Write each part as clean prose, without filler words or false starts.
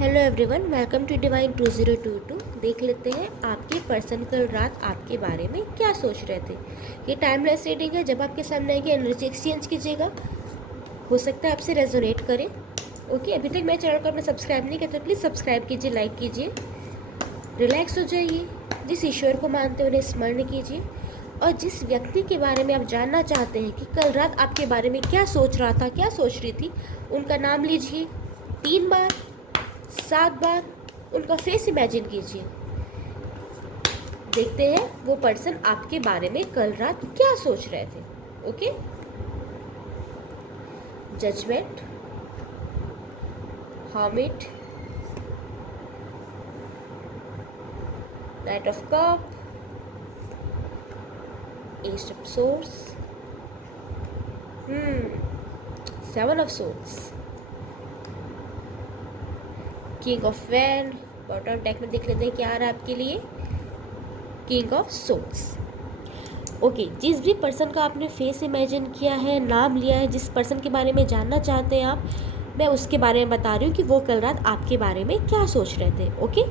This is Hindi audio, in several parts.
Hello everyone, welcome to divine 2022। देख लेते हैं आपके पर्सन कल रात आपके बारे में क्या सोच रहे थे। ये टाइमलेस रीडिंग है। जब आपके सामने आएगी एनर्जी एक्सचेंज कीजिएगा, हो सकता है आपसे रेजोनेट करे। ओके, अभी तक मेरे चैनल को आपने सब्सक्राइब नहीं किया तो प्लीज़ सब्सक्राइब कीजिए, लाइक कीजिए, रिलैक्स हो जाइए, जिस ईश्वर को मानते हैं उन्हें स्मरण कीजिए, और जिस व्यक्ति के बारे में आप जानना चाहते हैं कि कल रात आपके बारे में क्या सोच रहा था, क्या सोच रही थी, उनका नाम लीजिए 3 बार 7 बार, उनका फेस इमेजिन कीजिए। देखते हैं वो पर्सन आपके बारे में कल रात क्या सोच रहे थे। Okay, judgement, hermit, knight of cup, ace of swords, 7 of swords, king of wand. Bottom deck में देख लेते हैं क्या आ रहा है आपके लिए। King of source. ओके, जिस भी पर्सन का आपने फेस इमेजिन किया है, नाम लिया है, जिस पर्सन के बारे में जानना चाहते हैं आप, मैं उसके बारे में बता रही हूँ कि वो कल रात आपके बारे में क्या सोच रहे थे। ओके,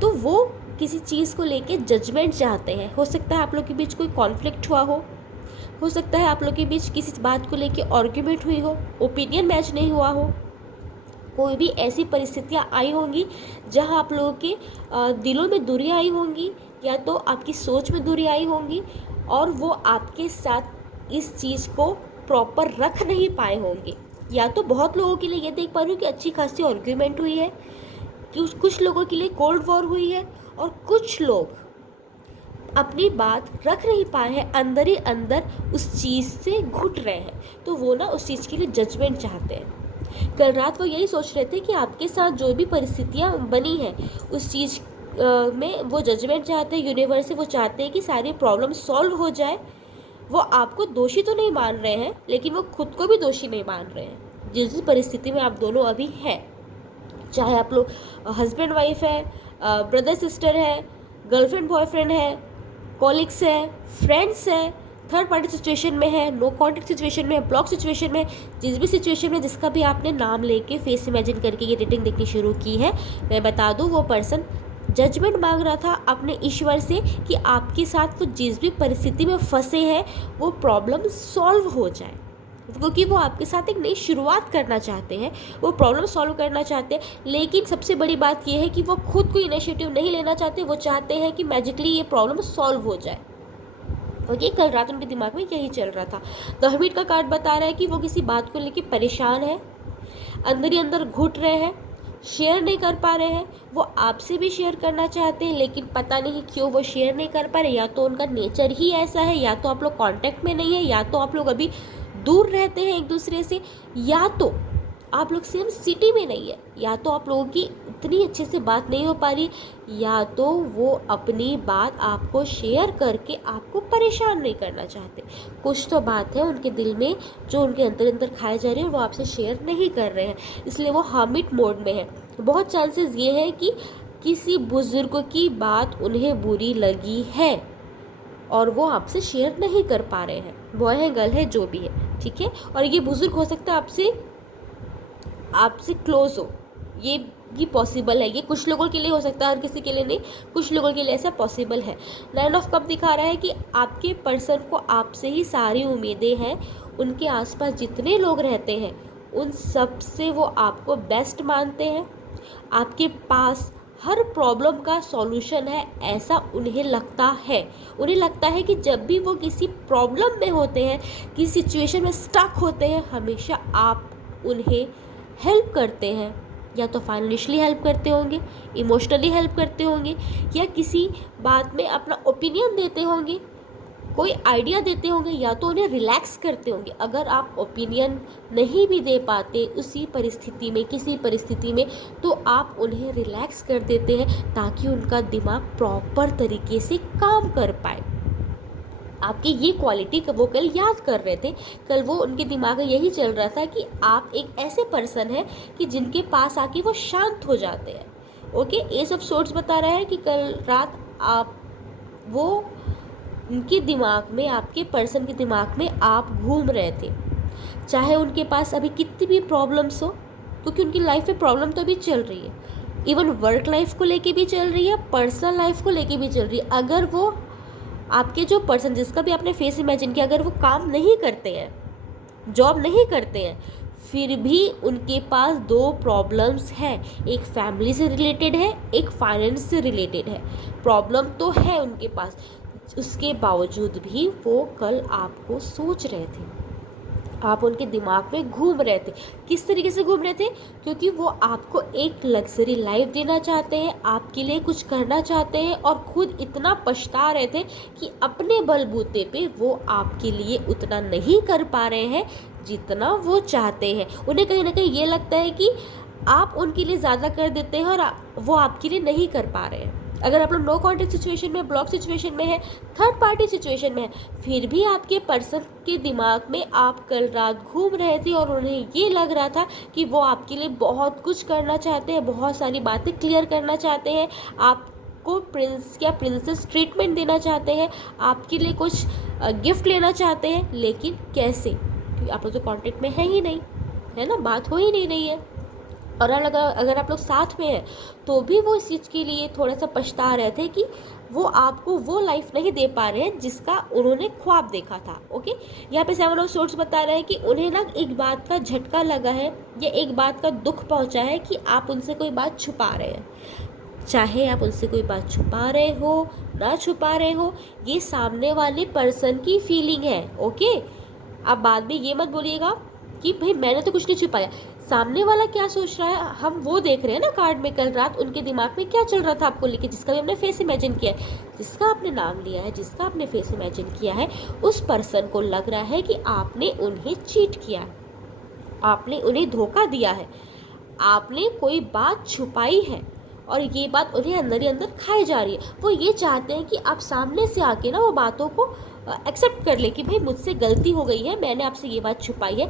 तो वो किसी चीज़ को लेके जजमेंट चाहते हैं। हो सकता है आप लोग के बीच कोई कॉन्फ्लिक्ट हुआ हो सकता है आप लोग के बीच किसी बात को लेके आर्ग्यूमेंट हुई हो, ओपिनियन मैच नहीं हुआ हो, कोई भी ऐसी परिस्थितियाँ आई होंगी जहाँ आप लोगों के दिलों में दूरी आई होंगी, या तो आपकी सोच में दूरी आई होंगी, और वो आपके साथ इस चीज़ को प्रॉपर रख नहीं पाए होंगे। या तो बहुत लोगों के लिए ये देख पा रही हूँ कि अच्छी खासी आर्ग्यूमेंट हुई है, कि कुछ लोगों के लिए कोल्ड वॉर हुई है, और कुछ लोग अपनी बात रख नहीं पाए हैं, अंदर ही अंदर उस चीज़ से घुट रहे हैं, तो वो ना उस चीज़ के लिए जजमेंट चाहते हैं। कल रात वो यही सोच रहे थे कि आपके साथ जो भी परिस्थितियाँ बनी हैं उस चीज़ में वो जजमेंट चाहते हैं। यूनिवर्स से वो चाहते हैं कि सारी प्रॉब्लम सॉल्व हो जाए। वो आपको दोषी तो नहीं मान रहे हैं, लेकिन वो खुद को भी दोषी नहीं मान रहे हैं जिस परिस्थिति में आप दोनों अभी हैं। चाहे आप लोग हस्बैंड वाइफ है, ब्रदर सिस्टर है, गर्लफ्रेंड बॉयफ्रेंड है, कॉलिग्स है, फ्रेंड्स है, थर्ड पार्टी सिचुएशन में है, नो कॉन्टेक्ट सिचुएशन में है, ब्लॉक सिचुएशन में, जिस भी सिचुएशन में जिसका भी आपने नाम लेके फेस इमेजिन करके ये रीडिंग देखनी शुरू की है, मैं बता दूं वो पर्सन जजमेंट मांग रहा था अपने ईश्वर से कि आपके साथ वो जिस भी परिस्थिति में फंसे हैं वो प्रॉब्लम सॉल्व हो जाए, क्योंकि वो आपके साथ एक नई शुरुआत करना चाहते हैं, वो प्रॉब्लम सॉल्व करना चाहते हैं। लेकिन सबसे बड़ी बात ये है कि वो खुद को इनिशिएटिव नहीं लेना चाहते, वो चाहते हैं कि मैजिकली ये प्रॉब्लम सॉल्व हो जाए। ओके, कल रात उनके दिमाग में यही चल रहा था। द हर्मिट का कार्ड बता रहा है कि वो किसी बात को लेकर परेशान है, अंदर ही अंदर घुट रहे हैं, शेयर नहीं कर पा रहे हैं। वो आपसे भी शेयर करना चाहते हैं, लेकिन पता नहीं क्यों वो शेयर नहीं कर पा रहे। या तो उनका नेचर ही ऐसा है, या तो आप लोग कांटेक्ट में नहीं है, या तो आप लोग अभी दूर रहते हैं एक दूसरे से, या तो आप लोग सेम सिटी में नहीं है, या तो आप लोगों की इतनी अच्छे से बात नहीं हो पा रही, या तो वो अपनी बात आपको शेयर करके आपको परेशान नहीं करना चाहते। कुछ तो बात है उनके दिल में जो उनके अंदर अंदर खाए जा रही है और वो आपसे शेयर नहीं कर रहे हैं, इसलिए वो हर्मिट मोड में है। बहुत चांसेस ये है कि किसी बुजुर्ग की बात उन्हें बुरी लगी है और वो आपसे शेयर नहीं कर पा रहे हैं, बॉय है गर्ल है जो भी है, ठीक है। और ये बुजुर्ग हो सकता है आपसे क्लोज हो, ये भी पॉसिबल है। ये कुछ लोगों के लिए हो सकता है, हर किसी के लिए नहीं, कुछ लोगों के लिए ऐसा पॉसिबल है। 9 ऑफ कप दिखा रहा है कि आपके पर्सन को आपसे ही सारी उम्मीदें हैं। उनके आसपास जितने लोग रहते हैं उन सब से वो आपको बेस्ट मानते हैं। आपके पास हर प्रॉब्लम का सॉल्यूशन है, ऐसा उन्हें लगता है। उन्हें लगता है कि जब भी वो किसी प्रॉब्लम में होते हैं, किसी सिचुएशन में स्टक होते हैं, हमेशा आप उन्हें हेल्प करते हैं। या तो फाइनेंशियली हेल्प करते होंगे, इमोशनली हेल्प करते होंगे, या किसी बात में अपना ओपिनियन देते होंगे, कोई आइडिया देते होंगे, या तो उन्हें रिलैक्स करते होंगे। अगर आप ओपिनियन नहीं भी दे पाते उसी परिस्थिति में, किसी परिस्थिति में, तो आप उन्हें रिलैक्स कर देते हैं ताकि उनका दिमाग प्रॉपर तरीके से काम कर पाए। आपकी ये क्वालिटी वो कल याद कर रहे थे। कल वो उनके दिमाग में यही चल रहा था कि आप एक ऐसे पर्सन हैं कि जिनके पास आके वो शांत हो जाते हैं। ओके, एस ऑफ सोर्ड्स बता रहा है कि कल रात वो उनके दिमाग में, आपके पर्सन के दिमाग में आप घूम रहे थे। चाहे उनके पास अभी कितनी भी प्रॉब्लम्स हो, क्योंकि उनकी लाइफ में प्रॉब्लम तो अभी चल रही है, इवन वर्क लाइफ को लेके भी चल रही है, पर्सनल लाइफ को लेके भी चल रही है। अगर वो आपके जो पर्सन जिसका भी आपने फेस इमेजिन किया, अगर वो काम नहीं करते हैं, जॉब नहीं करते हैं, फिर भी उनके पास दो प्रॉब्लम्स हैं। एक फैमिली से रिलेटेड है, एक फाइनेंस से रिलेटेड है। प्रॉब्लम तो है उनके पास, उसके बावजूद भी वो कल आपको सोच रहे थे, आप उनके दिमाग में घूम रहे थे। किस तरीके से घूम रहे थे? क्योंकि वो आपको एक लग्जरी लाइफ देना चाहते हैं, आपके लिए कुछ करना चाहते हैं, और खुद इतना पछता रहे थे कि अपने बलबूते पे वो आपके लिए उतना नहीं कर पा रहे हैं जितना वो चाहते हैं। उन्हें कहीं ना कहीं ये लगता है कि आप उनके लिए ज़्यादा कर देते हैं और वो आपके लिए नहीं कर पा रहे हैं। अगर आप लोग नो कॉन्टेक्ट सिचुएशन में, ब्लॉक सिचुएशन में है, थर्ड पार्टी सिचुएशन में है, फिर भी आपके पर्सन के दिमाग में आप कल रात घूम रहे थे और उन्हें ये लग रहा था कि वो आपके लिए बहुत कुछ करना चाहते हैं, बहुत सारी बातें क्लियर करना चाहते हैं, आपको प्रिंस या प्रिंसेस ट्रीटमेंट देना चाहते हैं, आपके लिए कुछ गिफ्ट लेना चाहते हैं। लेकिन कैसे? क्योंकि आप लोग तो कॉन्टेक्ट में है ही नहीं, है ना, बात हो ही नहीं रही है। और अगर आप लोग साथ में हैं तो भी वो इस चीज़ के लिए थोड़ा सा पछता रहे थे कि वो आपको वो लाइफ नहीं दे पा रहे हैं जिसका उन्होंने ख्वाब देखा था। ओके, यहाँ पे 7 ऑफ सोर्ड्स बता रहे हैं कि उन्हें ना एक बात का झटका लगा है या एक बात का दुख पहुंचा है कि आप उनसे कोई बात छुपा रहे हैं। चाहे आप उनसे कोई बात छुपा रहे हो ना छुपा रहे हो, ये सामने वाले पर्सन की फीलिंग है। ओके, आप बाद में ये मत बोलिएगा कि भाई मैंने तो कुछ नहीं छुपाया। सामने वाला क्या सोच रहा है हम वो देख रहे हैं ना। कार्ड में कल रात उनके दिमाग में क्या चल रहा था आपको लेके, जिसका भी हमने फेस इमेजिन किया है, जिसका आपने नाम लिया है, जिसका आपने फेस इमेजिन किया है, उस पर्सन को लग रहा है कि आपने उन्हें चीट किया है, आपने उन्हें धोखा दिया है, आपने कोई बात छुपाई है और ये बात उन्हें अंदर ही अंदर खाई जा रही है। वो ये चाहते हैं कि आप सामने से आके ना वो बातों को एक्सेप्ट कर ले कि भाई मुझसे गलती हो गई है, मैंने आपसे ये बात छुपाई है।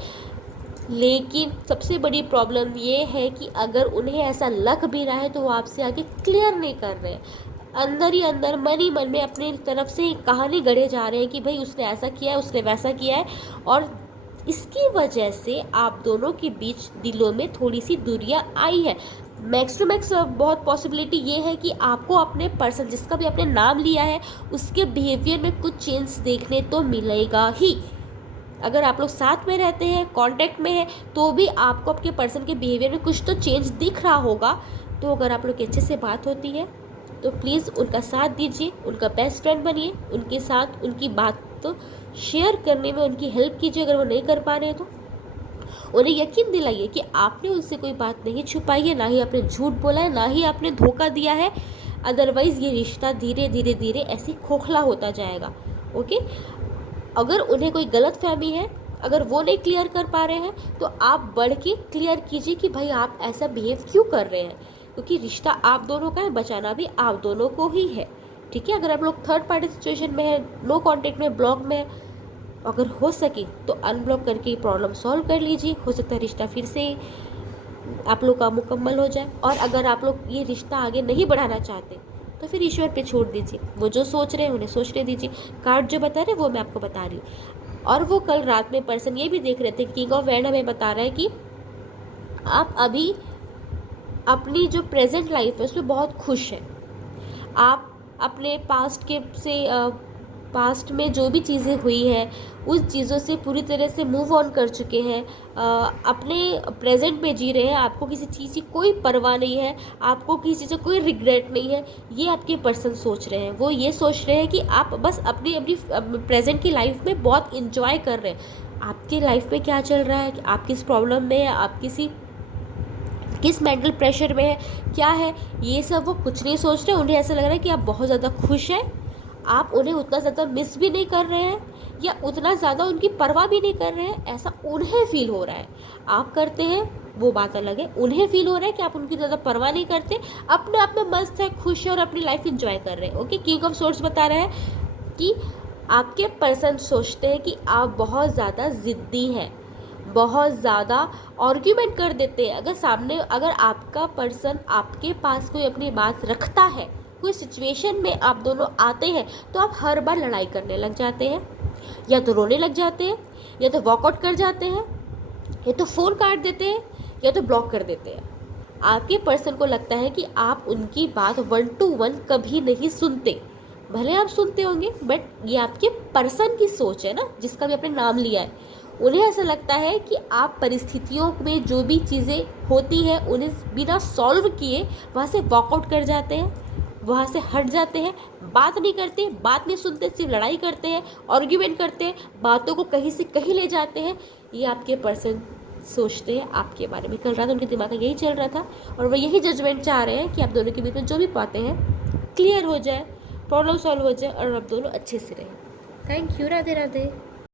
लेकिन सबसे बड़ी प्रॉब्लम ये है कि अगर उन्हें ऐसा लग भी रहा है तो वो आपसे आगे क्लियर नहीं कर रहे हैं। अंदर ही अंदर मन ही मन में अपनी तरफ से कहानी गढ़े जा रहे हैं कि भाई उसने ऐसा किया है, उसने वैसा किया है, और इसकी वजह से आप दोनों के बीच दिलों में थोड़ी सी दूरियां आई है। मैक्स टू मैक्स बहुत पॉसिबिलिटी ये है कि आपको अपने पर्सन जिसका भी आपने नाम लिया है उसके बिहेवियर में कुछ चेंज देखने तो मिलेगा ही। अगर आप लोग साथ में रहते हैं, कांटेक्ट में हैं, तो भी आपको आपके पर्सन के बिहेवियर में कुछ तो चेंज दिख रहा होगा। तो अगर आप लोग की अच्छे से बात होती है तो प्लीज़ उनका साथ दीजिए, उनका बेस्ट फ्रेंड बनिए, उनके साथ उनकी बात तो शेयर करने में उनकी हेल्प कीजिए। अगर वो नहीं कर पा रहे हैं तो उन्हें यकीन दिलाइए कि आपने उनसे कोई बात नहीं छुपाई है, ना ही आपने झूठ बोला है, ना ही आपने धोखा दिया है। अदरवाइज़ ये रिश्ता धीरे धीरे धीरे ऐसे खोखला होता जाएगा। ओके, अगर उन्हें कोई गलत फहमी है, अगर वो नहीं क्लियर कर पा रहे हैं तो आप बढ़ के क्लियर कीजिए कि भाई आप ऐसा बिहेव क्यों कर रहे हैं, क्योंकि रिश्ता आप दोनों का है, बचाना भी आप दोनों को ही है। ठीक है, अगर आप लोग थर्ड पार्टी सिचुएशन में है, नो कॉन्टेक्ट में, ब्लॉक में है, अगर हो सके तो अनब्लॉक करके प्रॉब्लम सॉल्व कर लीजिए। हो सकता है रिश्ता फिर से आप लोग का मुकम्मल हो जाए। और अगर आप लोग ये रिश्ता आगे नहीं बढ़ाना चाहते तो फिर ईश्वर पे छोड़ दीजिए, वो जो सोच रहे हैं उन्हें सोचने दीजिए। कार्ड जो बता रहे हैं वो मैं आपको बता रही हूँ। और वो कल रात में पर्सन ये भी देख रहे थे, किंग ऑफ वैंड हमें बता रहा है कि आप अभी अपनी जो प्रेजेंट लाइफ है उसमें बहुत खुश हैं। आप अपने पास्ट में जो भी चीज़ें हुई हैं उस चीज़ों से पूरी तरह से मूव ऑन कर चुके हैं, अपने प्रेजेंट में जी रहे हैं। आपको किसी चीज़ की कोई परवाह नहीं है, आपको किसी चीज़ का कोई रिग्रेट नहीं है। ये आपके पर्सन सोच रहे हैं। वो ये सोच रहे हैं कि आप बस अपनी अपनी प्रेजेंट की लाइफ में बहुत इंजॉय कर रहे हैं। आपकी लाइफ में क्या चल रहा है, आप किस प्रॉब्लम में है, आप किस मेंटल प्रेशर में है, क्या है, ये सब वो कुछ नहीं सोच रहे। उन्हें ऐसा लग रहा है कि आप बहुत ज़्यादा खुश हैं, आप उन्हें उतना ज़्यादा मिस भी नहीं कर रहे हैं या उतना ज़्यादा उनकी परवाह भी नहीं कर रहे हैं, ऐसा उन्हें फील हो रहा है। आप करते हैं वो बात अलग है, उन्हें फील हो रहा है कि आप उनकी ज़्यादा परवाह नहीं करते, अपने आप में मस्त है, खुश है और अपनी लाइफ इंजॉय कर रहे हैं। ओके, किंग ऑफ सोर्ड्स बता रहा है कि आपके पर्सन सोचते हैं कि आप बहुत ज़्यादा ज़िद्दी हैं, बहुत ज़्यादा आर्ग्यूमेंट कर देते हैं। अगर आपका पर्सन आपके पास कोई अपनी बात रखता है, कोई सिचुएशन में आप दोनों आते हैं तो आप हर बार लड़ाई करने लग जाते हैं, या तो रोने लग जाते हैं, या तो वॉकआउट कर जाते हैं, या तो फ़ोन काट देते हैं, या तो ब्लॉक कर देते हैं। आपके पर्सन को लगता है कि आप उनकी बात 1 to 1 कभी नहीं सुनते। भले आप सुनते होंगे, बट ये आपके पर्सन की सोच है ना, जिसका भी आपने नाम लिया है। उन्हें ऐसा लगता है कि आप परिस्थितियों में जो भी चीज़ें होती हैं उन्हें बिना सॉल्व किए वहाँ से वॉकआउट कर जाते हैं, वहाँ से हट जाते हैं, बात नहीं करते, बात नहीं सुनते, सिर्फ लड़ाई करते हैं, आर्ग्यूमेंट करते हैं, बातों को कहीं से कहीं ले जाते हैं। ये आपके पर्सन सोचते हैं आपके बारे में। कल रात उनके दिमाग में यही चल रहा था और वो यही जजमेंट चाह रहे हैं कि आप दोनों के बीच में जो भी बातें हैं क्लियर हो जाए, प्रॉब्लम सॉल्व हो जाए और आप दोनों अच्छे से रहें। Thank you. राधे राधे।